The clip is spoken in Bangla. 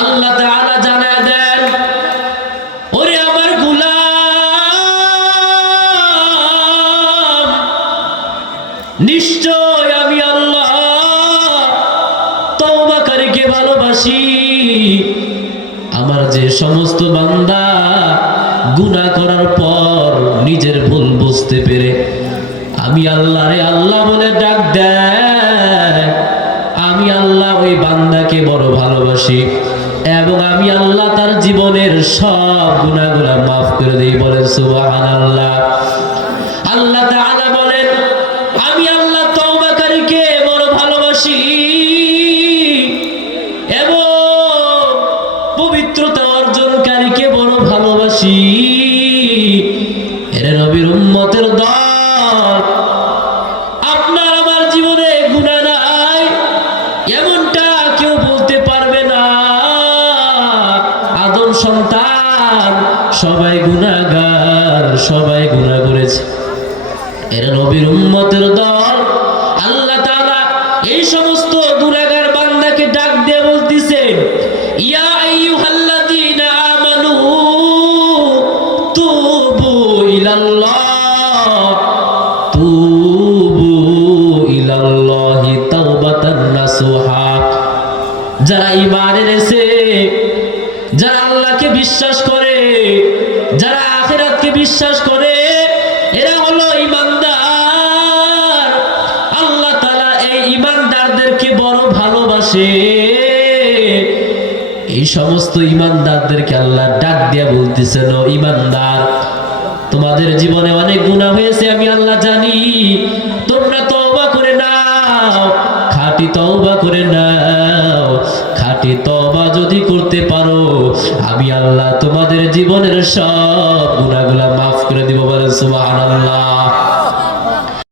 আল্লাহ তাআলা জানায় দেন, ওরে আমার গোলাম, নিশ্চয় আমি আল্লাহ তওবাকারীকে ভালোবাসি। আমার যে সমস্ত বান্দা গুনাহ করার পর নিজের ভুল বুঝতে পেরে, আমি আল্লাহরে আল্লাহ বলে ডাক দেয়, আমি আল্লাহ ওই বান্দাকে বড় ভালোবাসি। এবং আমি আল্লাহ তার জীবনের সব গুণাগুলা মাফ করে দিই বলে সুবহানাল্লাহ। আল্লাহ তাআলা বলেন, আমি আল্লাহ বড় ভালোবাসি এবং পবিত্রতা অর্জনকারীকে বড় ভালোবাসি। সন্তান, সবাই গুনাহগার, সবাই গুনাহ করেছে। এরা নবীর উম্মতের দল। আল্লাহ তাআলা এই সমস্ত গুনাহগার বান্দাকে ডাক দিয়ে বলতিছেন ইয়া আইয়ুহাল্লাযীনা আমানু, তুবু ইলাল্লাহ, তুবু ইলাল্লাহি তাওবাতান নাসুহা। যারা ঈমান এনেছে আল্লাহকে বিশ্বাস করে, যারা আখিরাতকে বিশ্বাস করে, এরা হলো ইমানদার। আল্লাহ তাআলা এই ইমানদারদেরকে বড় ভালোবাসে। এই সমস্ত ইমানদারদেরকে আল্লাহ ডাক দিয়া বলতেছেন, ও ইমানদার, তোমাদের জীবনে অনেক গুনাহ হয়েছে, আমি আল্লাহ জানি। তোমরা তওবা করে নাও, খাঁটি তওবা করে পারো। আমি আল্লাহ তোমাদের জীবনের সব গুনাহগুলা